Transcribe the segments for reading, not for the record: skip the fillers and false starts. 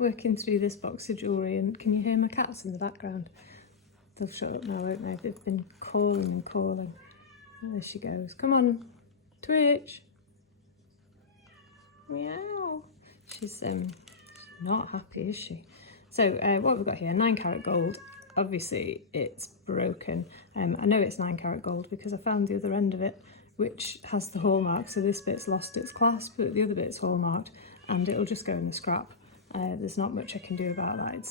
working through this box of jewellery, and can you hear my cats in the background? They'll shut up now, won't they? They've been calling and calling. There she goes. Come on, Twitch. Meow. She's not happy, is she? So what we've got here, 9 carat gold. Obviously it's broken. I know it's 9 carat gold because I found the other end of it, which has the hallmark. So this bit's lost its clasp, but the other bit's hallmarked, and it'll just go in the scrap. There's not much I can do about that.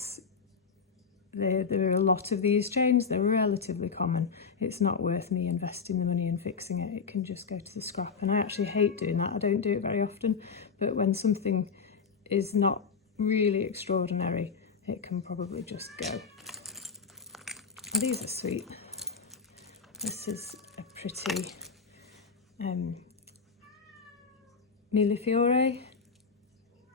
There are a lot of these chains. They're relatively common. It's not worth me investing the money in fixing it. It can just go to the scrap, and I actually hate doing that. I don't do it very often, but when something is not really extraordinary, it can probably just go. These are sweet. This is a pretty Millefiore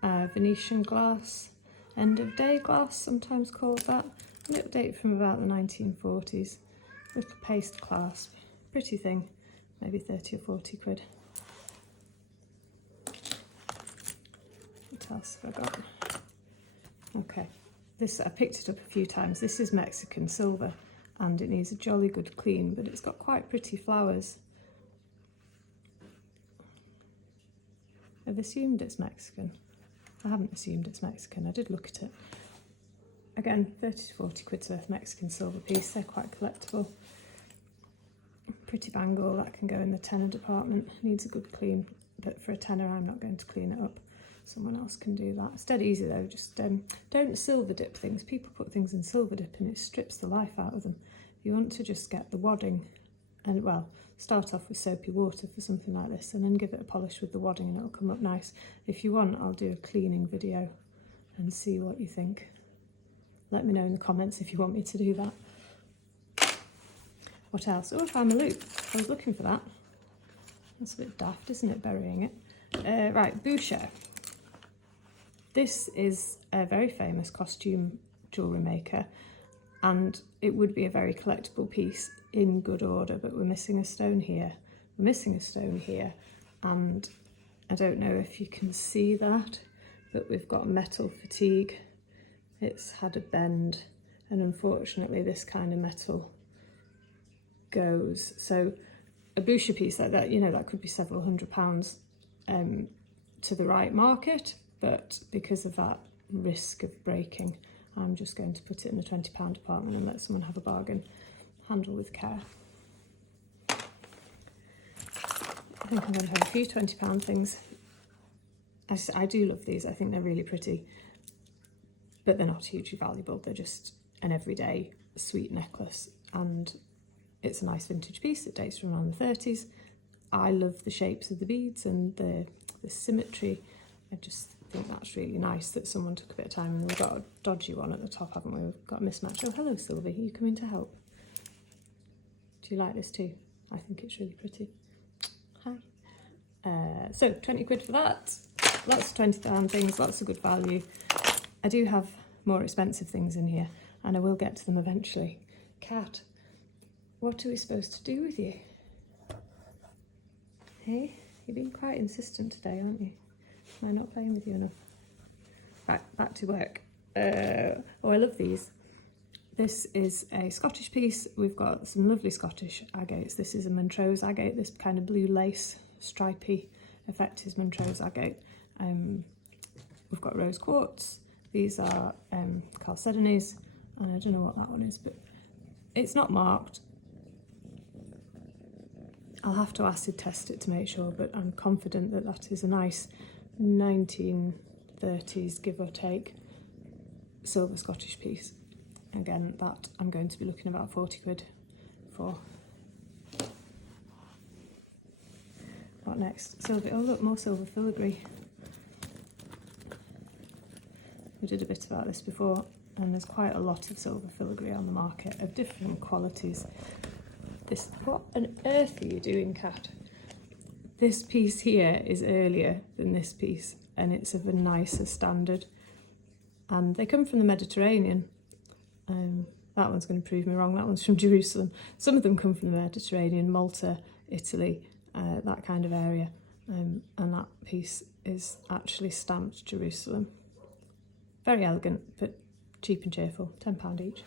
Venetian glass, end of day glass, sometimes called that. Little date from about the 1940s. Little paste clasp, pretty thing, maybe 30 or 40 quid. What else have I got? Okay, this, I picked it up a few times. This is Mexican silver, and it needs a jolly good clean, but it's got quite pretty flowers. I've assumed it's Mexican. I haven't assumed it's Mexican. I did look at it. Again, 30 to 40 quid's worth Mexican silver piece. They're quite collectible. Pretty bangle, that can go in the tenner department. Needs a good clean, but for a tenner I'm not going to clean it up. Someone else can do that. It's dead easy though, just don't silver dip things. People put things in silver dip and it strips the life out of them. You want to just get the wadding and, well, start off with soapy water for something like this and then give it a polish with the wadding and it'll come up nice. If you want, I'll do a cleaning video and see what you think. Let me know in the comments if you want me to do that. What else? Oh, I found the loop. I was looking for that. That's a bit daft, isn't it, burying it? Right, Boucher. This is a very famous costume jewellery maker, and it would be a very collectible piece in good order, but we're missing a stone here. We're missing a stone here, and I don't know if you can see that, but we've got metal fatigue. It's had a bend, and unfortunately this kind of metal goes. So a Boucher piece like that, you know, that could be several £100 to the right market, but because of that risk of breaking, I'm just going to put it in the £20 department and let someone have a bargain. Handle with care. I think I'm going to have a few £20 things. I do love these. I think they're really pretty, but they're not hugely valuable. They're just an everyday sweet necklace, and it's a nice vintage piece. It dates from around the 30s. I love the shapes of the beads and the symmetry. I just think that's really nice that someone took a bit of time, and we've got a dodgy one at the top, haven't we? We've got a mismatch. Oh, hello, Sylvie. Are you coming to help? Do you like this too? I think it's really pretty. Hi. So 20 quid for that. Lots of £20 things, lots of good value. I do have more expensive things in here, and I will get to them eventually. Cat, what are we supposed to do with you? Hey, you're being quite insistent today, aren't you? Am I not playing with you enough? Right, back to work. Oh, I love these. This is a Scottish piece. We've got some lovely Scottish agates. This is a Montrose agate. This kind of blue lace stripy effect is Montrose agate. We've got rose quartz. These are chalcedonies, and I don't know what that one is, but it's not marked. I'll have to acid test it to make sure, but I'm confident that that is a nice 1930s, give or take, silver Scottish piece. Again, that I'm going to be looking about 40 quid for. What next? Silver. Oh look, more silver filigree. We did a bit about this before, and there's quite a lot of silver filigree on the market of different qualities. This, what on earth are you doing, Cat? This piece here is earlier than this piece, and it's of a nicer standard. And they come from the Mediterranean. That one's going to prove me wrong. That one's from Jerusalem. Some of them come from the Mediterranean, Malta, Italy, that kind of area. And that piece is actually stamped Jerusalem. Very elegant, but cheap and cheerful. £10 each.